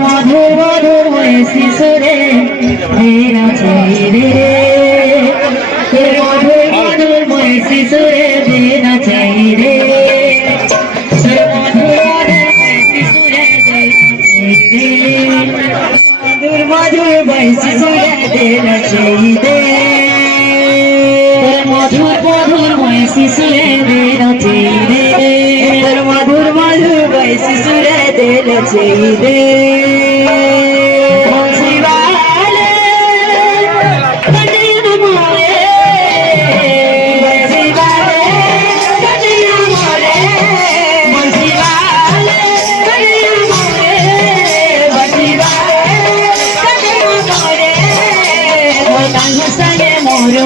मधुर मधुर शिशुरे देना चाहिए मधुर मधुर शिशुरे देना चाहिए मधुर शिशुरे देना चाहिए मधुर मधुर शिशुरे देना चाहिए मधुर मधुर शिशुरे देना चाहिए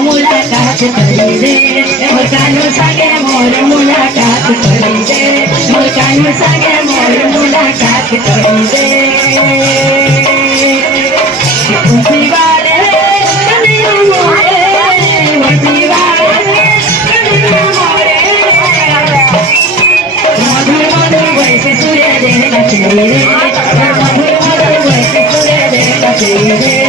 मुलाकात करी दे कानू सागे मोर मुलाकात करी दे कानू सागे मोर मुलाकात करी दे शिवाले कन्हैया मोरे शिवाले कन्हैया मोरे मधुर मधुर वैसे सूर्य देना चाहिए मधुर मधुर वैसे सूर्य देना चाहिए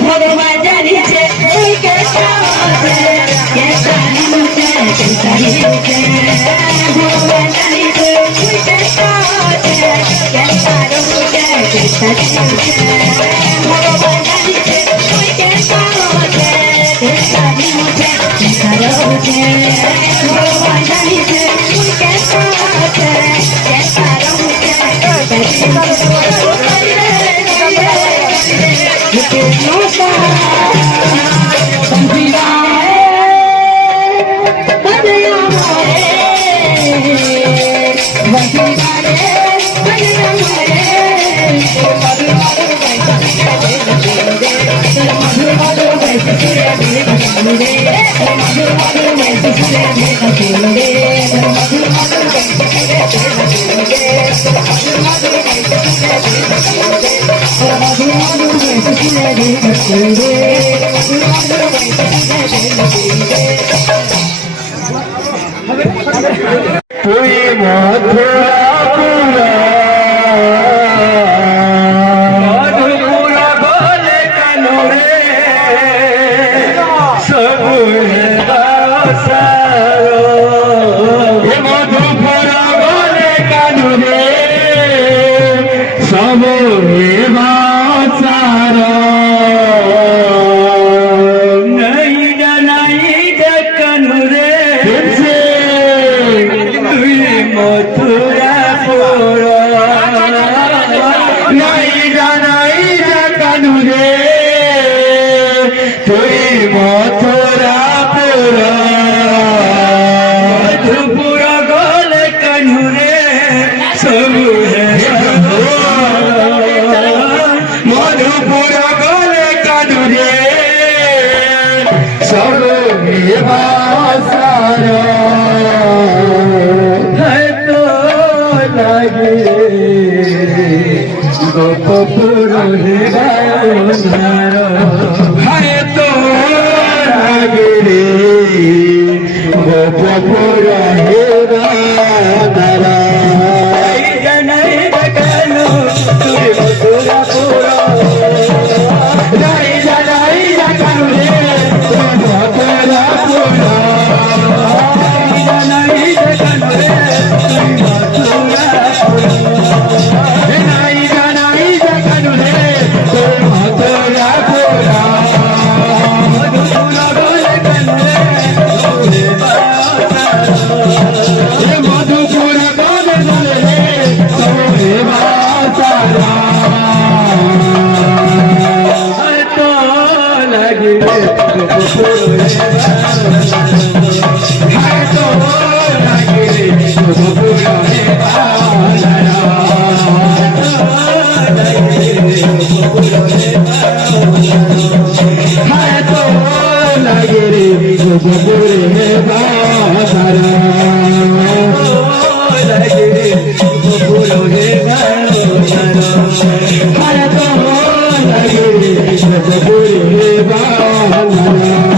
भगवान जानी से मथुरा পুরো হে বায়ুধার হায় তো লাগে রে গোপুর হে বায়ুধার জনই বকলু তুই মধুরা পুরো জয় জনই বকলু রে তুই মধুরা পুরো জনই বকলু রে তুই মধুরা পুরো জনই জনই বকলু রে তুই মধুরা পুরো মধুরা বলে কলু রে তুই মধুপুরা বলে রে তুই বাসারা তো লাগে রে গোপুর হায় তো লাগে রে গোপুর হে বাসারা হায় তো লাগে রে গোপুর হে বাসারা লাগে রে গোপুর হে বাসারা হায় তো লাগে রে গোপুর হে বাসারা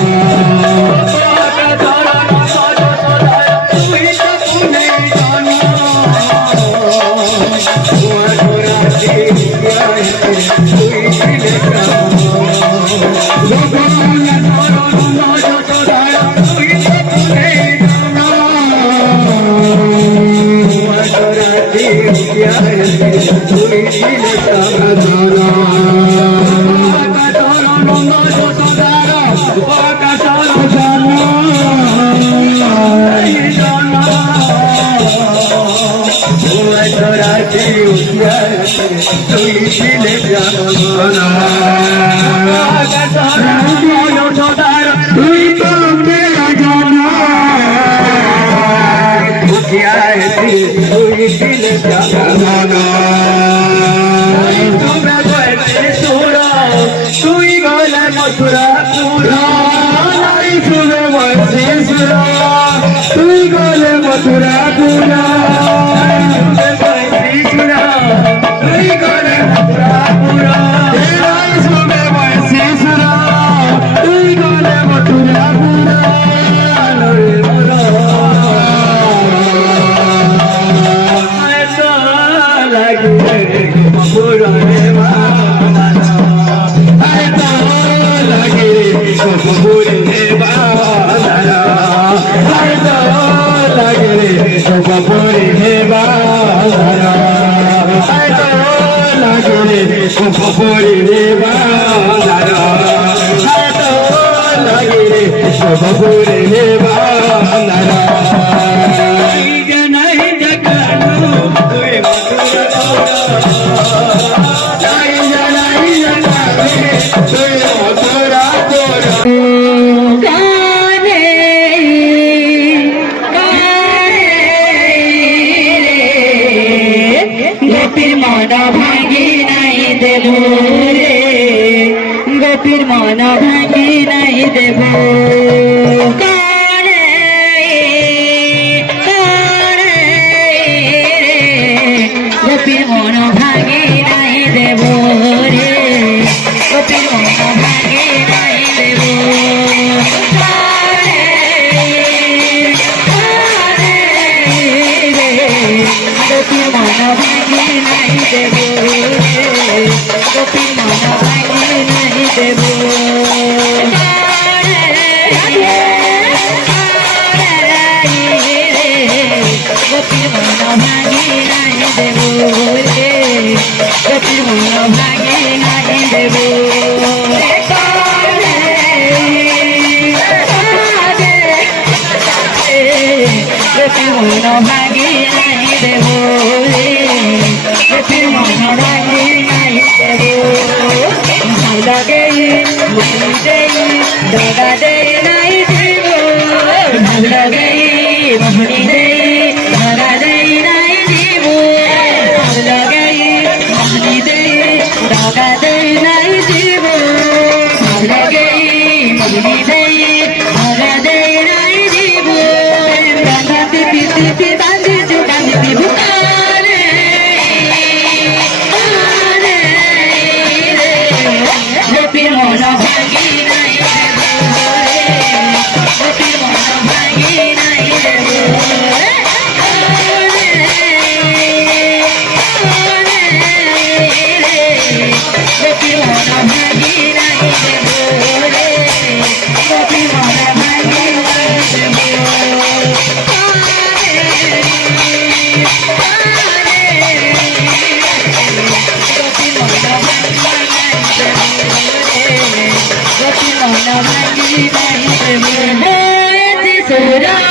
তুই তো মেরা জানা তুই দিলে জানা তোমরা গলে সুরা তুই গলে মথুরা পুরা নারী সুরে বসে সুরা তুই গলে মথুরা পুরা তুই গলে মথুরা পুরা নারী সুরে বসে সুরা তুই গলে মথুরা পুরা গোপীর মনা ভাঙি নাই দেব রে গোপীর মনা ভাঙি নাই দেব গোপীর মনা ভাঙি নাই দেব রে গোপীর মনা ভাঙি নাই দেব গোপীর মনা ভাঙি নাই দেব গোপীর মনা ভাঙি নাই দেব গোপীর মনা ভাঙি নাই দেব গোপীর মনা ভাঙি নাই দেব গোপীর মনা ভাঙি নাই দেব গোপীর মনা ভাঙি নাই দেব ভালো দেই মনি দেই দাদা দেই নাই দেব ভালো দেই মনি দেই দাদা দেই নাই দেব ভালো দেই মনি দেই দাদা দেই নাই দেব ভালো দেই মনি দেই দাদা দেই নাই দেব বাঁধাতে পিতে বাঁধে চোখাতে বুকারে सुरा